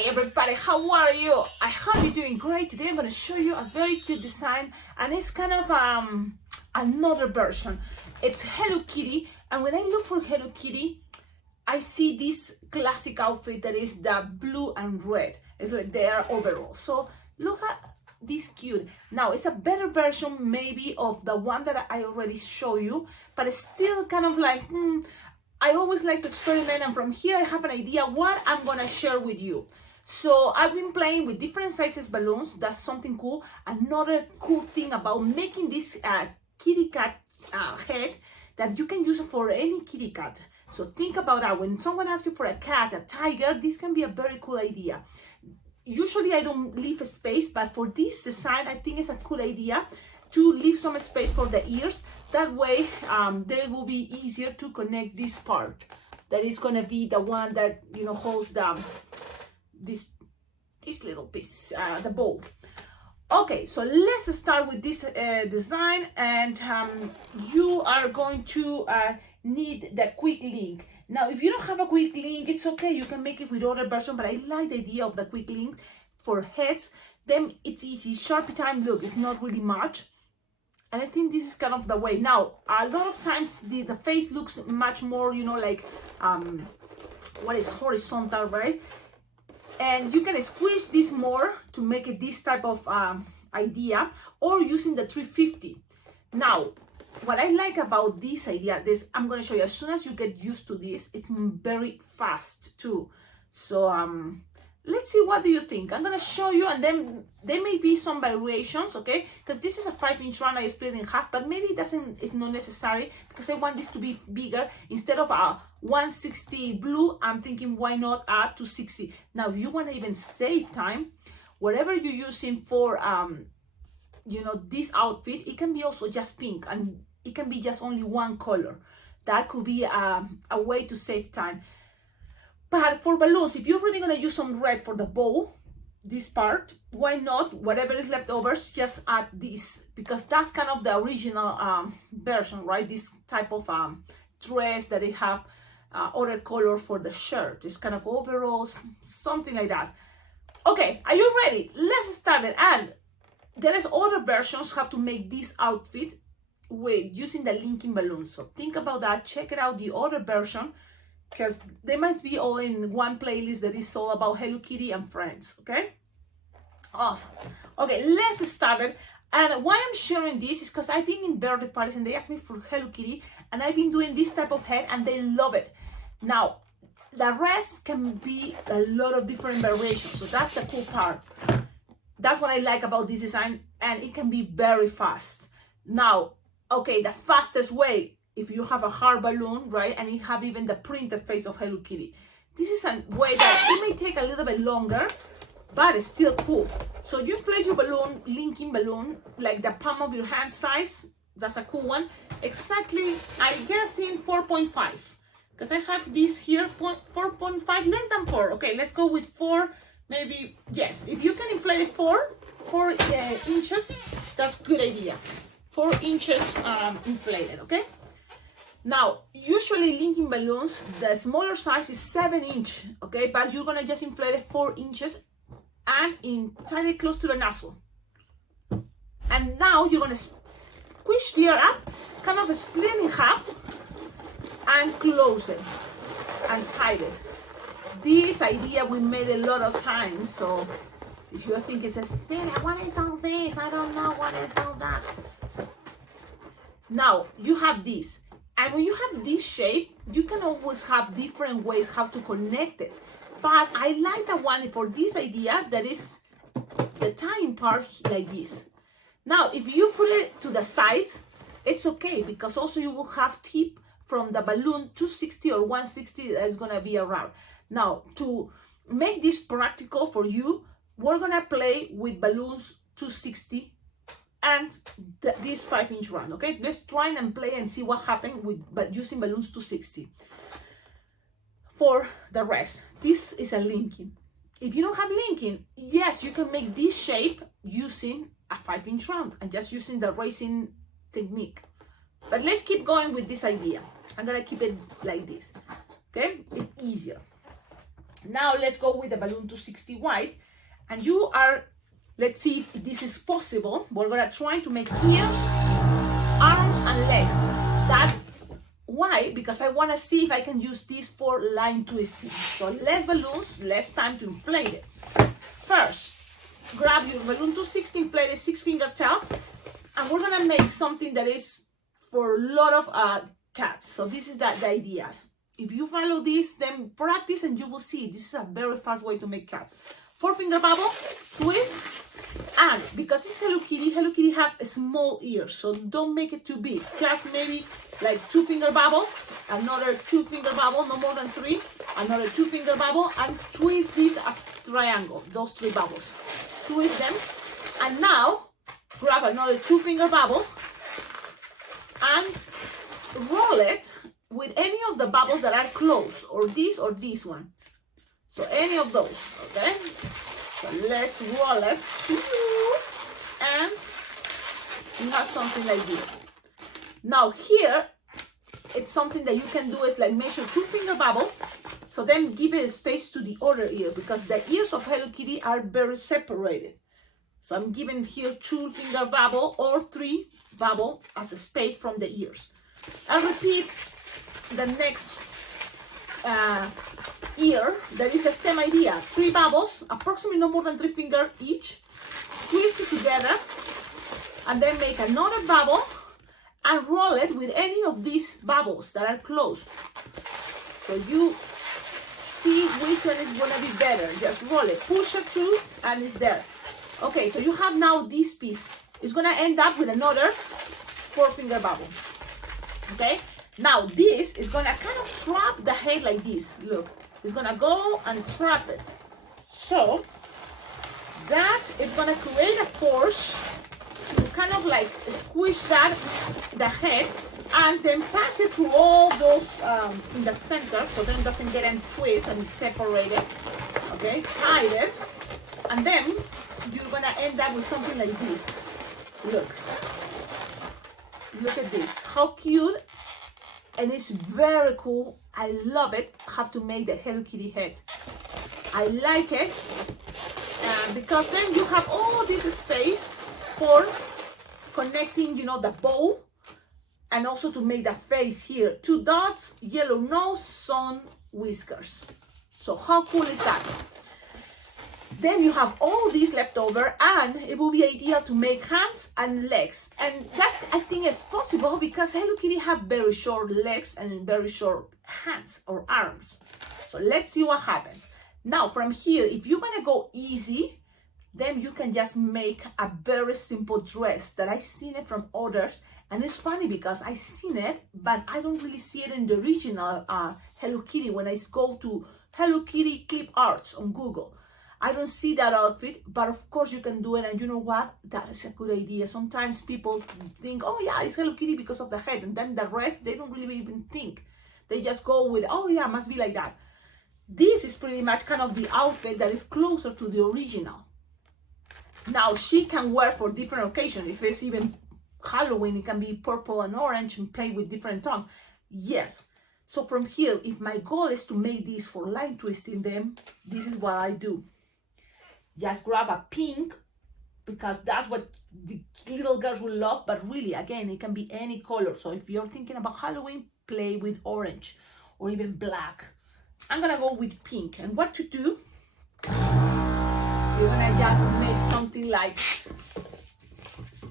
Hey everybody, how are you? I hope you're doing great. Today I'm going to show you a very cute design, and it's kind of another version. It's Hello Kitty, and when I look for Hello Kitty, I see this classic outfit that is the blue and red. It's like they are overalls. So look at this cute. Now it's a better version maybe of the one that I already show you, but it's still kind of like I always like to experiment, and from here I have an idea what I'm gonna share with you. So I've been playing with different sizes balloons. That's something cool. Another cool thing about making this kitty cat head, that you can use it for any kitty cat. So think about that. When someone asks you for a cat, a tiger, this can be a very cool idea. Usually I don't leave a space, but for this design, I think it's a cool idea to leave some space for the ears. That way, they will be easier to connect this part. That is gonna be the one that, you know, holds this little piece, the bow. Okay, so let's start with this design, and you are going to need the quick link. Now, if you don't have a quick link, it's okay. You can make it with other version, but I like the idea of the quick link for heads. Then it's easy. Sharpie time, look, it's not really much. And I think this is kind of the way. Now, a lot of times the face looks much more, you know, like, what is horizontal, right? And you can squeeze this more to make it this type of idea, or using the 350. Now, what I like about this idea, I'm going to show you, as soon as you get used to this, it's very fast too. So let's see, what do you think? I'm going to show you, and then there may be some variations, okay? Because this is a 5-inch run, I split it in half, but maybe it's not necessary, because I want this to be bigger. Instead of a 160 blue, I'm thinking, why not add 260? Now, if you want to even save time, whatever you're using for you know, this outfit, it can be also just pink, and it can be just only one color. That could be a way to save time. But for balloons, if you're really going to use some red for the bow, this part, why not? Whatever is left over, just add this, because that's kind of the original version, right? This type of dress that they have other color for the shirt. It's kind of overalls, something like that. Okay, are you ready? Let's start it. And there is other versions how to make this outfit with using the linking balloons. So think about that. Check it out, the other version, because they must be all in one playlist that is all about Hello Kitty and friends. Okay, awesome. Okay, let's start it. And why I'm sharing this is because I've been in birthday parties and they asked me for Hello Kitty, and I've been doing this type of head and they love it. Now, the rest can be a lot of different variations, so that's the cool part. That's what I like about this design, and it can be very fast. Now, okay, the fastest way, if you have a hard balloon, right, and you have even the printed face of Hello Kitty, this is a way that it may take a little bit longer, but it's still cool. So you inflate your balloon, linking balloon, like the palm of your hand size. That's a cool one. Exactly, I guess in 4.5, because I have this here, 4.5, less than 4. Okay, let's go with 4. Maybe, yes, if you can inflate it 4 inches, that's a good idea. 4 inches inflated, okay? Now, usually linking balloons, the smaller size is 7 inch, okay? But you're gonna just inflate it 4 inches and tie it close to the nozzle. And now you're gonna squish the air up, kind of split in half, and close it and tie it. This idea we made a lot of times, so if you think it's a thing, what is all this? I don't know what is all that. Now you have this, and when you have this shape, you can always have different ways how to connect it. But I like the one for this idea that is the tying part like this. Now, if you put it to the sides, it's okay, because also you will have tip from the balloon 260 or 160 that is gonna be around. Now, to make this practical for you, we're gonna play with balloons 260 and this 5-inch run, okay? Let's try and play and see what happens with using balloons 260. For the rest, this is a linking. If you don't have linking, yes, you can make this shape using a 5-inch round and just using the racing technique. But let's keep going with this idea. I'm gonna keep it like this, okay? It's easier. Now let's go with the balloon 260 wide, and you are, let's see if this is possible. We're gonna try to make ears, arms, and legs. That why? Because I wanna see if I can use this for line twisting. So less balloons, less time to inflate it. First, grab your balloon 260 inflated 6-finger tail, and we're gonna make something that is for a lot of cats. So this is the idea. If you follow this, then practice and you will see this is a very fast way to make cats. 4-finger bubble, twist, and because it's Hello Kitty have a small ear, so don't make it too big. Just maybe like 2-finger bubble, another 2-finger bubble, no more than 3, another 2-finger bubble, and twist this as triangle, those 3 bubbles. Twist them, and now grab another 2-finger bubble and roll it with any of the bubbles that are closed, or this one. So any of those, okay? So let's roll it, and you have something like this. Now here, it's something that you can do is like measure 2-finger bubble, so then give it a space to the other ear, because the ears of Hello Kitty are very separated. So I'm giving here 2-finger bubble or 3 bubble as a space from the ears. I'll repeat the next ear. That is the same idea. 3 bubbles, approximately no more than 3 fingers each. Twist it together, and then make another bubble and roll it with any of these bubbles that are closed. So you see which one is gonna be better. Just roll it, push it through, and it's there. Okay, so you have now this piece. It's gonna end up with another 4-finger bubble. Okay, now this is gonna kind of trap the head like this. Look, it's gonna go and trap it. So that is gonna create a force to kind of like squish the head, and then pass it through all those in the center, so then it doesn't get in twist and separate it. Okay, tie it, and then you're gonna end up with something like this. Look at this, how cute, and it's very cool. I love it. Have to make the Hello Kitty head. I like it because then you have all this space for connecting, you know, the bow, and also to make the face here. 2 dots, yellow nose, sun, whiskers. So how cool is that? Then you have all these left over, and it will be ideal to make hands and legs. And that's, I think, is possible because Hello Kitty have very short legs and very short hands or arms. So let's see what happens. Now from here, if you're gonna go easy, then you can just make a very simple dress that I've seen it from others. And it's funny because I've seen it, but I don't really see it in the original Hello Kitty. When I go to Hello Kitty clip arts on Google, I don't see that outfit, but of course you can do it. And you know what? That is a good idea. Sometimes people think, oh yeah, it's Hello Kitty because of the head. And then the rest, they don't really even think. They just go with, oh yeah, must be like that. This is pretty much kind of the outfit that is closer to the original. Now she can wear for different occasions. If it's even Halloween, it can be purple and orange and play with different tones. Yes. So from here, if my goal is to make this for line twisting them, this is what I do. Just grab a pink, because that's what the little girls will love, but really, again, it can be any color. So if you're thinking about Halloween, play with orange or even black. I'm gonna go with pink. And what to do, you're gonna just make something like,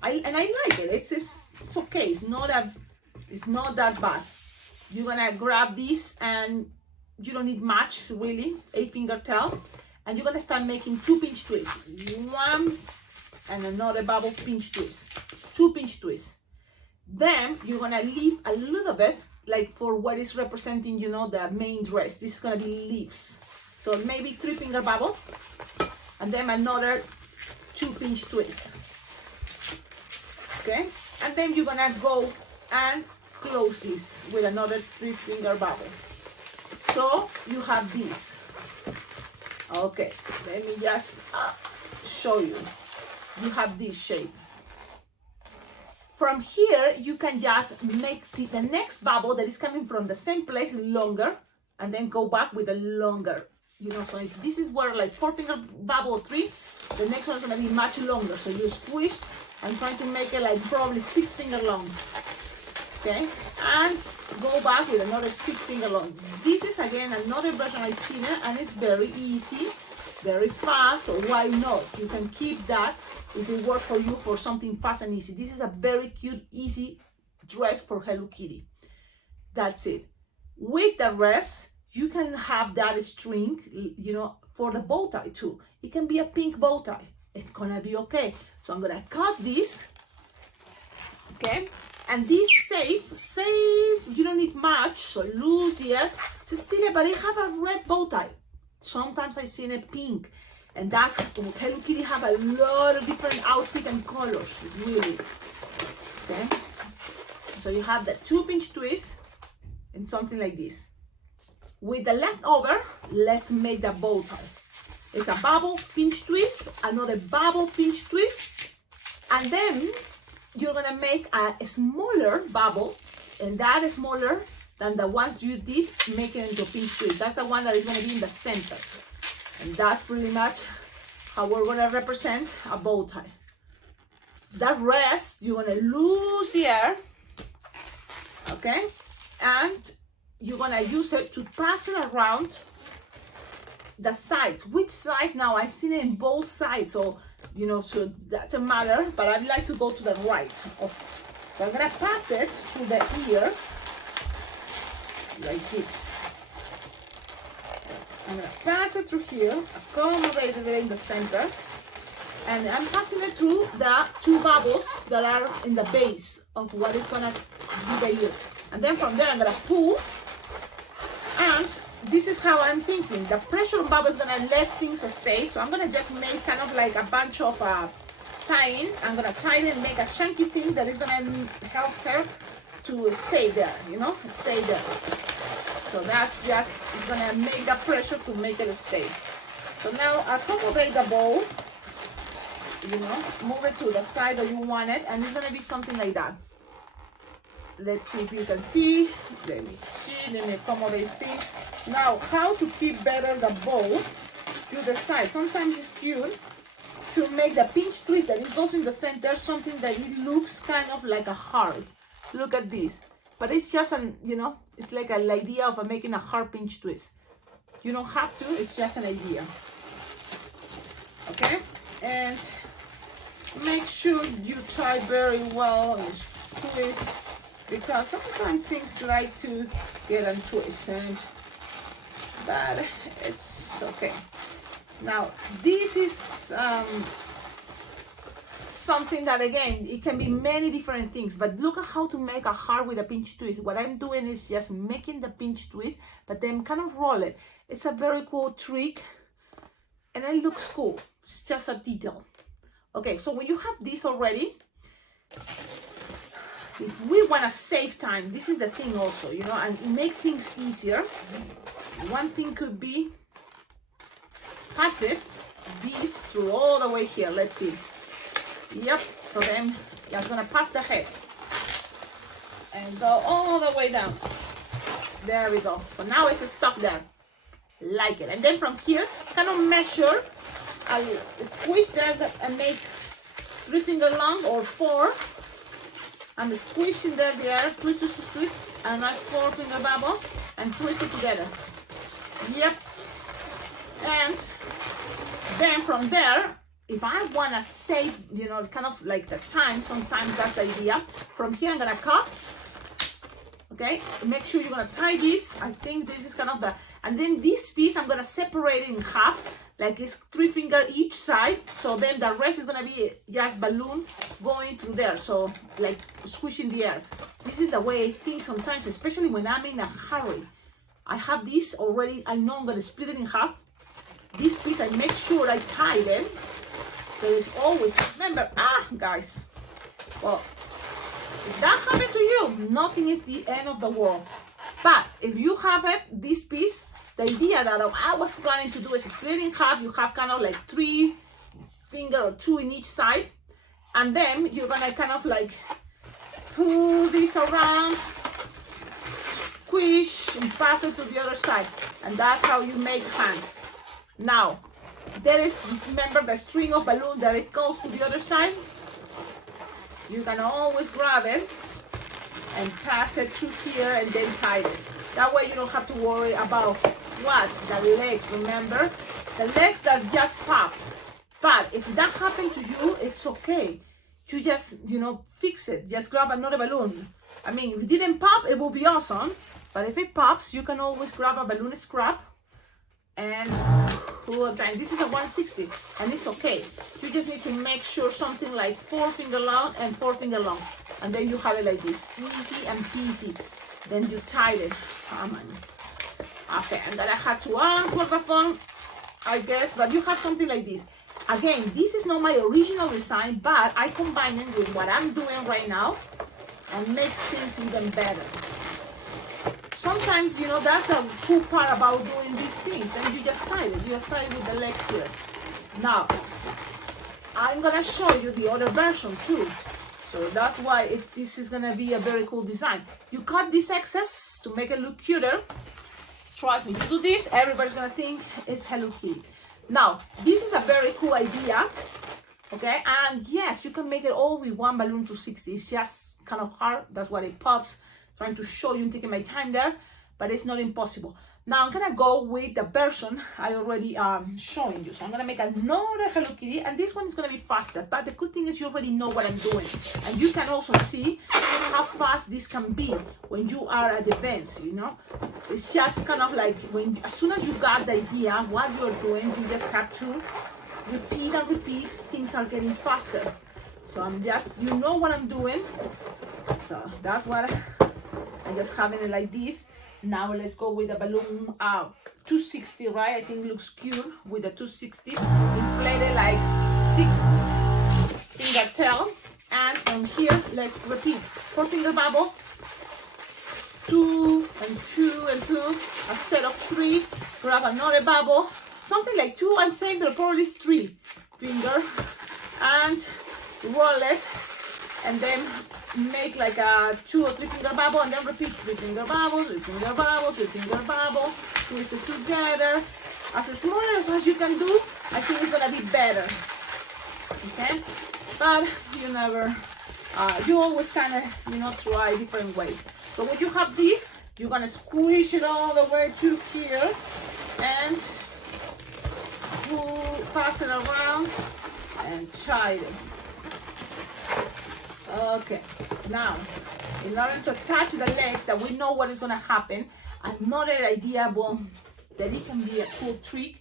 I like it. It's okay. It's not that bad. You're gonna grab this, and you don't need much really. 8-finger tail. And you're gonna start making 2 pinch twists. 1 and another bubble pinch twist. 2 pinch twists. Then you're gonna leave a little bit, like for what is representing, you know, the main dress. This is gonna be leaves. So maybe 3-finger bubble, and then another 2 pinch twists. Okay, and then you're gonna go and close this with another 3-finger bubble. So you have this. Okay, let me just show you. You have this shape. From here, you can just make the next bubble that is coming from the same place longer, and then go back with a longer you know, so this is where like 4-finger bubble or 3, the next one is going to be much longer. So you squish and try to make it like probably 6-finger long. Okay, and go back with another 6-finger long. This is again another version I've seen it, and it's very easy, very fast, so why not? You can keep that. It will work for you for something fast and easy. This is a very cute, easy dress for Hello Kitty. That's it. With the rest, you can have that string, you know, for the bow tie too. It can be a pink bow tie. It's gonna be okay. So I'm gonna cut this, okay? And this safe, you don't need much, so loose here. Cecilia, but I have a red bow tie. Sometimes I see a pink. And that's, Hello Kitty have a lot of different outfit and colors, really. Okay? So you have the 2-pinch twist and something like this. With the leftover, let's make the bow tie. It's a bubble pinch twist, another bubble pinch twist, and then you're gonna make a smaller bubble, and that is smaller than the ones you did, make it into a pinch twist. That's the one that is gonna be in the center. And that's pretty much how we're gonna represent a bow tie. The rest, you're gonna lose the air, okay? And you're gonna use it to pass it around the sides. Which side now? I've seen it in both sides, so you know, so that doesn't matter, but I'd like to go to the right. So I'm gonna pass it through the ear, like this. I'm gonna pass it through here, accommodate it in the center, and I'm passing it through the 2 bubbles that are in the base of what is gonna be the ear. And then from there, I'm gonna pull, and this is how I'm thinking. The pressure bubble is gonna let things stay, so I'm gonna just make kind of like a bunch of tying. I'm gonna tie it and make a chunky thing that is gonna help her to stay there, you know, stay there. So that's just, it's gonna make the pressure to make it stay. So now accommodate the bow, you know, move it to the side that you want it, and it's gonna be something like that. Let's see if you can see. Let me see, let me accommodate things. Now, how to keep better the bow to the side. Sometimes it's cute to make the pinch twist that it goes in the center, something that it looks kind of like a heart. Look at this. But it's just an, you know, it's like an idea of making a heart pinch twist. You don't have to, it's just an idea. Okay? And make sure you tie very well and twist, because sometimes things like to get untwisted, but it's okay. Now this is something that, again, it can be many different things, but look at how to make a heart with a pinch twist. What I'm doing is just making the pinch twist, but then kind of roll it. It's a very cool trick, and it looks cool. It's just a detail. Okay, so when you have this already, if we want to save time, this is the thing also, you know, and make things easier. One thing could be pass it, this through all the way here. Let's see. Yep, so then just gonna pass the head and go all the way down. There we go. So now it's stuck there, like it. And then from here, kind of measure, I'll squish there and make 3-finger long or 4. I'm squishing there the air, twist, twist, twist, and a 4-finger bubble, and twist it together. Yep. And then from there, if I want to save, you know, kind of like the time, sometimes that's the idea. From here, I'm going to cut. Okay, make sure you're going to tie this. I think this is kind of the, and then this piece, I'm going to separate it in half, like it's 3-finger each side. So then the rest is going to be just balloon going through there. So like squishing the air. This is the way I think sometimes, especially when I'm in a hurry. I have this already. I know I'm going to split it in half. This piece, I make sure I tie them. There is always, remember, guys, well, if that happened to you, nothing is the end of the world. But if you have it, this piece, the idea that I was planning to do is split in half. You have kind of like 3-finger or 2 in each side, and then you're gonna kind of like pull this around, squish, and pass it to the other side, and that's how you make hands. Now, there is this, remember the string of balloon that it goes to the other side? You can always grab it and pass it through here and then tie it. That way you don't have to worry about what? The legs, remember? The legs that just pop. But if that happened to you, it's okay. You just, fix it. Just grab another balloon. I mean, if it didn't pop, it will be awesome. But if it pops, you can always grab a balloon scrap and pull it down. This is a 160 and it's okay. You just need to make sure something like 4 finger long and 4 finger long. And then you have it like this, easy and peasy. Then you tie it. Okay, and then I had to answer the phone, I guess, but you have something like this. Again, this is not my original design, but I combine it with what I'm doing right now and makes things even better. Sometimes, that's the cool part about doing these things. Then you just tie it. You just tie it with the legs here. Now, I'm going to show you the other version too. So that's why this is going to be a very cool design. You cut this excess to make it look cuter. Trust me, you do this, everybody's going to think it's Hello Kitty. Now, this is a very cool idea. Okay, and yes, you can make it all with one balloon 260. It's just kind of hard. That's why it pops. Trying to show you and taking my time there, but it's not impossible. Now I'm gonna go with the version I already showing you. So I'm gonna make another Hello Kitty, and this one is gonna be faster. But the good thing is you already know what I'm doing, and you can also see how fast this can be when you are at events. So it's just kind of like as soon as you got the idea what you're doing, you just have to repeat and repeat. Things are getting faster. So I'm just, what I'm doing. So that's what I'm just having it like this. Now let's go with the balloon 260, right? I think it looks cute with the 260. Inflated like 6 finger tail. And from here, let's repeat. 4 finger bubble. 2 and 2 and 2. A set of 3. Grab another bubble. Something like 2, I'm saying, but probably it's 3 finger. And roll it. And then make like a 2 or 3 finger bubble, and then repeat 3 finger bubble, 3 finger bubble, 3 finger bubble, twist it together. As small as you can do, I think it's gonna be better. Okay, but you always kind of, try different ways. So when you have this, you're gonna squish it all the way to here and pass it around and tie it. Okay, now in order to attach the legs that we know what is going to happen, another idea that it can be a cool trick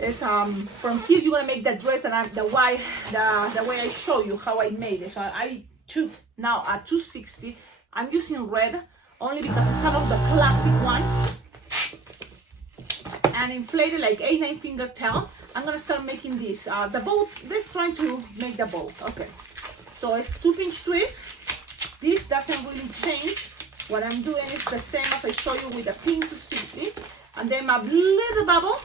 is from here you're going to make the dress and the way I show you how I made it. So I took now a 260. I'm using red only because it's kind of the classic one, and inflated like 8-9 finger tail. I'm going to start making this the bow. Let's try to make the bow. Okay. So it's 2 pinch twists. This doesn't really change. What I'm doing is the same as I show you with the pin 260. And then a little bubble.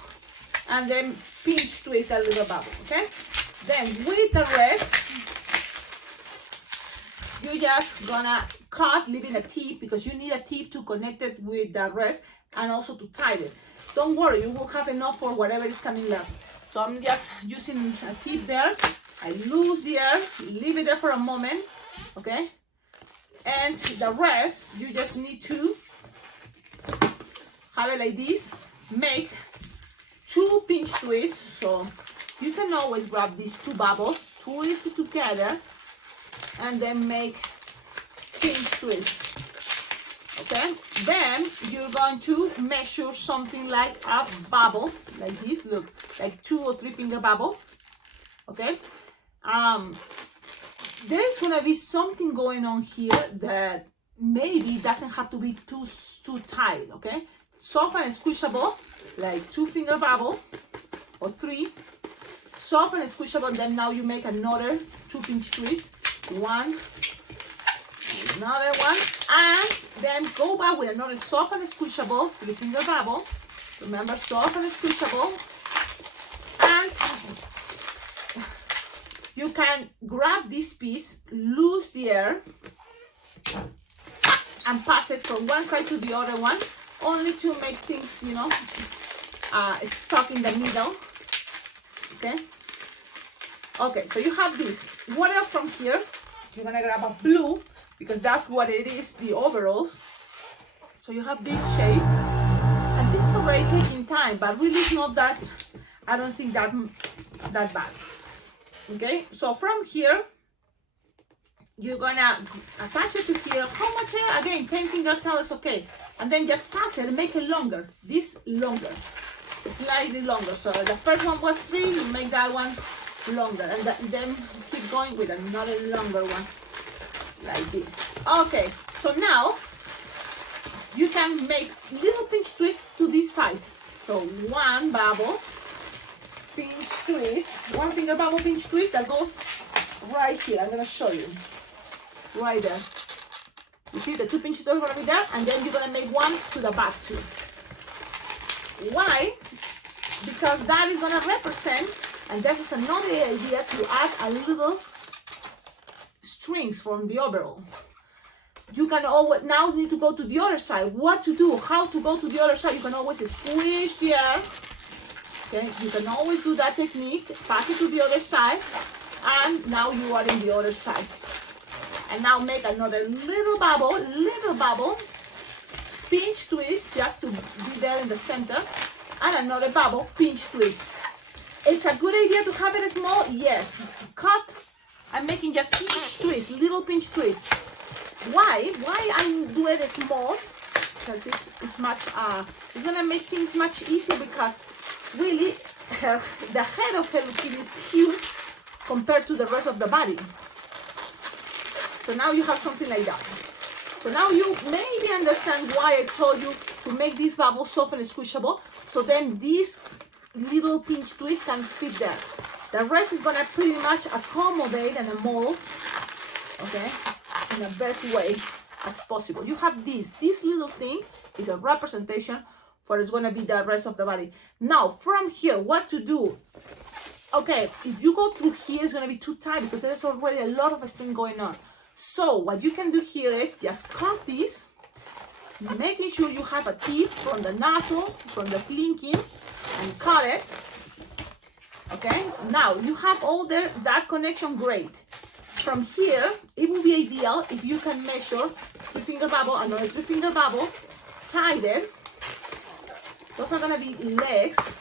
And then pinch twist that little bubble. Okay? Then with the rest, you're just gonna cut, leaving a tip, because you need a tip to connect it with the rest and also to tie it. Don't worry, you will have enough for whatever is coming left. So I'm just using a tip there. I lose the air, leave it there for a moment, okay? And the rest, you just need to have it like this. Make 2 pinch twists. So you can always grab these 2 bubbles, twist it together, and then make pinch twist. Okay? Then you're going to measure something like a bubble, like this. Look, like 2 or 3 finger bubble. Okay? There's gonna be something going on here that maybe doesn't have to be too tight. Okay, soft and squishable, like 2 finger bubble or 3, soft and squishable. Then now you make another 2 pinch twist, 1, another one, and then go back with another soft and squishable 3 finger bubble. Remember, soft and squishable, and you can grab this piece, lose the air, and pass it from one side to the other one, only to make things, stuck in the middle. Okay. Okay, so you have this. What else from here? You're gonna grab a blue because that's what it is, the overalls. So you have this shape, and this is already taking time, but really it's not that, I don't think that bad. Okay, so from here, you're gonna attach it to here. How much hair? Again, 10 finger towel is okay. And then just pass it and make it longer. This longer, slightly longer. So the first one was 3, you make that one longer. And then keep going with another longer one, like this. Okay, so now you can make little pinch twists to this size. So one bubble, pinch twist, one finger bubble pinch twist that goes right here. I'm gonna show you. Right there. You see the 2 pinch twists are gonna be there, and then you're gonna make one to the back too. Why? Because that is gonna represent, and this is another idea to add a little strings from the overall. You can always now need to go to the other side. What to do? How to go to the other side? You can always squish the air. Okay, you can always do that technique. Pass it to the other side, and now you are in the other side. And now make another little bubble, pinch twist just to be there in the center, and another bubble, pinch twist. It's a good idea to have it small, yes. Cut. I'm making just pinch twist, little pinch twist. Why I do it small? Because it's much it's gonna make things much easier, because really the head of Hello Kitty is huge compared to the rest of the body. So now you have something like that. So now you maybe understand why I told you to make these bubbles soft and squishable. So then this little pinch twist can fit there. The rest is gonna pretty much accommodate and mold, okay, in the best way as possible. You have this little thing is a representation for it's gonna be the rest of the body. Now from here, what to do? Okay, if you go through here, it's gonna be too tight because there's already a lot of thing going on. So what you can do here is just cut this, making sure you have a tip from the nozzle, from the clinking, and cut it. Okay, now you have all that connection, great. From here, it would be ideal if you can measure 3 finger bubble, another 3 finger bubble, tie them. Those are gonna be legs,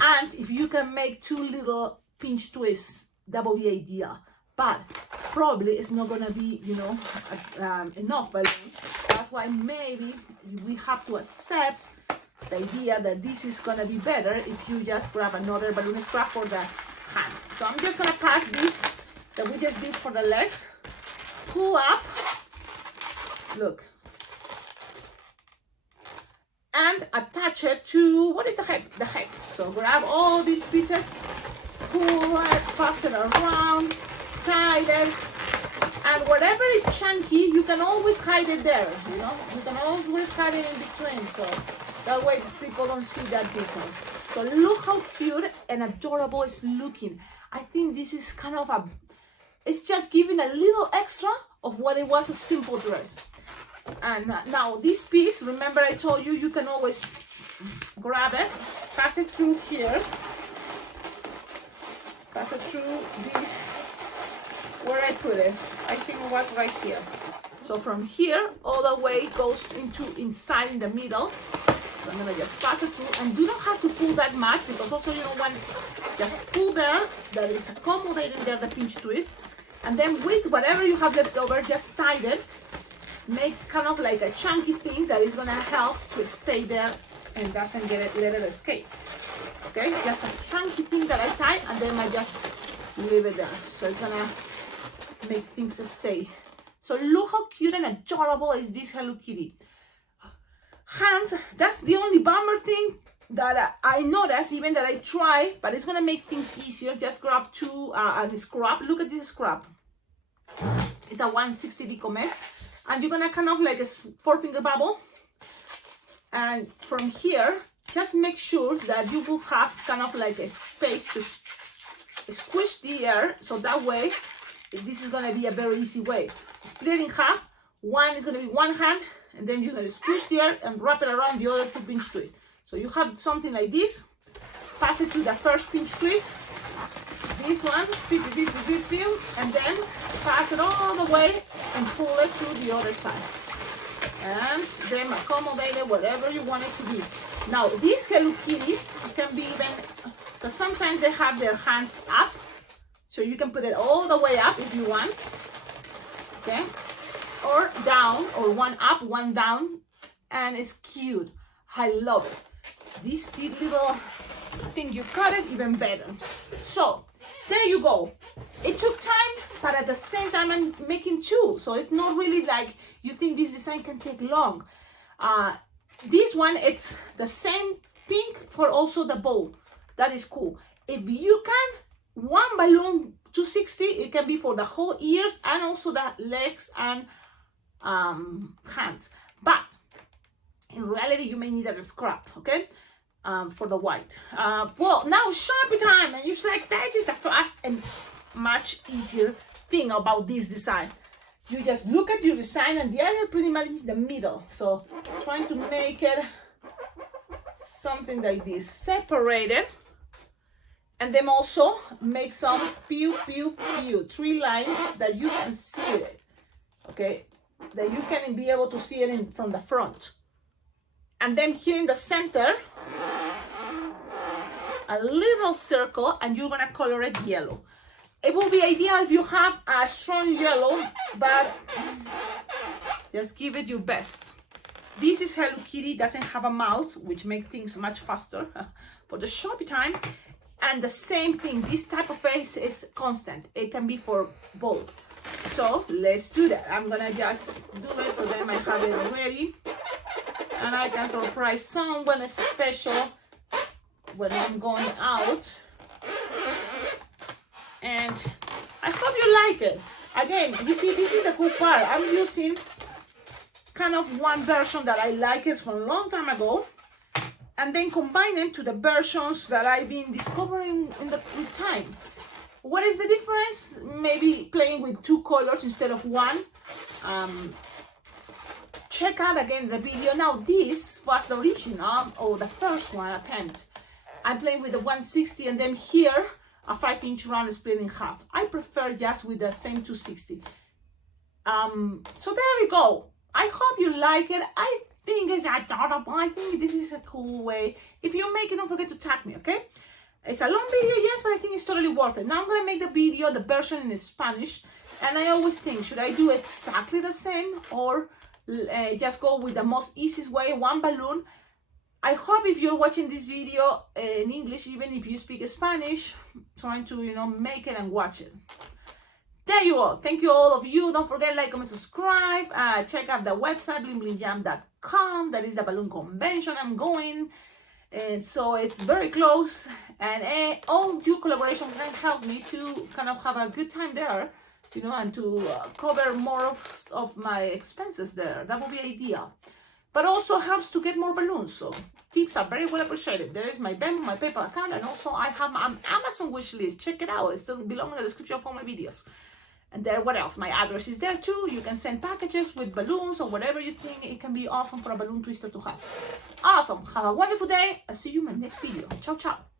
and if you can make 2 little pinch twists, that will be ideal. But probably it's not gonna be, you know, enough balloon. That's why maybe we have to accept the idea that this is gonna be better if you just grab another balloon strap for the hands. So I'm just gonna pass this that we just did for the legs, pull up, look, and attach it to, what is the head? The head. So grab all these pieces, pull it, pass it around, tie it, and whatever is chunky, you can always hide it there, you know, you can always hide it in between, so that way people don't see that detail. So look how cute and adorable it's looking. I think this is kind of it's just giving a little extra of what it was a simple dress. And now this piece, remember I told you, you can always grab it, pass it through here, pass it through this, where I put it, I think it was right here. So from here all the way goes into inside in the middle. So I'm gonna just pass it through, and you don't have to pull that much, because also you don't want, just pull there, that is accommodating there the pinch twist, and then with whatever you have left over, just tie it, make kind of like a chunky thing that is gonna help to stay there and doesn't let it escape. Okay, just a chunky thing that I tie, and then I just leave it there. So it's gonna make things stay. So look how cute and adorable is this Hello Kitty. Hands, that's the only bummer thing that I noticed, even that I try, but it's gonna make things easier. Just grab 2 and scrap. Look at this scrap. It's a 160 Bicomet, and you're gonna kind of like a 4 finger bubble, and from here just make sure that you will have kind of like a space to squish the air, so that way this is gonna be a very easy way. Split in half. One is gonna be one hand, and then you're gonna squish the air and wrap it around the other 2 pinch twists. So you have something like this, pass it to the first pinch twist, this one, and then pass it all the way and pull it to the other side. And then accommodate it wherever you want it to be. Now this Hello Kitty can be even, because sometimes they have their hands up, so you can put it all the way up if you want, okay, or down, or one up, one down, and it's cute. I love it. This little thing, you cut it even better. So there you go. It took time, but at the same time I'm making two, so it's not really like you think this design can take long. This one, it's the same pink for also the bow. That is cool. If you can, one balloon 260, it can be for the whole ears and also the legs and hands. But in reality, you may need a scrap, okay? For the white. Well, now Sharpie time, and you're like, that is the fast and much easier thing about this design. You just look at your design, and the other pretty much in the middle. So trying to make it something like this, separated, and then also make some pew pew pew, 3 lines that you can see it, okay, that you can be able to see it from the front. And then here in the center, a little circle, and you're gonna color it yellow. It will be ideal if you have a strong yellow, but just give it your best. This is Hello Kitty, doesn't have a mouth, which makes things much faster for the Sharpie time. And the same thing, this type of face is constant. It can be for both. So let's do that. I'm gonna just do it so then I have it ready. And I can surprise someone special when I'm going out. And I hope you like it. Again, you see, this is the cool part. I'm using kind of one version that I like it from a long time ago, and then combine it to the versions that I've been discovering with time. What is the difference? Maybe playing with 2 colors instead of 1. Check out again the video. Now this was the original, or the first one attempt. I'm playing with the 160, and then here a 5-inch round split in half. I prefer just with the same 260. So there we go. I hope you like it. I think it's adorable. I think this is a cool way. If you make it, don't forget to tag me, okay? It's a long video, yes, but I think it's totally worth it. Now I'm gonna make the video, the version in Spanish, and I always think, should I do exactly the same, or just go with the most easiest way, one balloon? I hope if you're watching this video in English, even if you speak Spanish, trying to, make it and watch it. There you go. Thank you all of you. Don't forget, like, comment, subscribe. Check out the website, blingblingJam.com. That is the balloon convention I'm going. And so it's very close. And all your collaboration can help me to kind of have a good time there, and to cover more of my expenses there. That would be ideal. But also helps to get more balloons. So tips are very well appreciated. There is my Venmo, my PayPal account, and also I have an Amazon wish list. Check it out. It's still below in the description of all my videos. And there, what else? My address is there too. You can send packages with balloons or whatever you think. It can be awesome for a balloon twister to have. Awesome. Have a wonderful day. I'll see you in my next video. Ciao, ciao.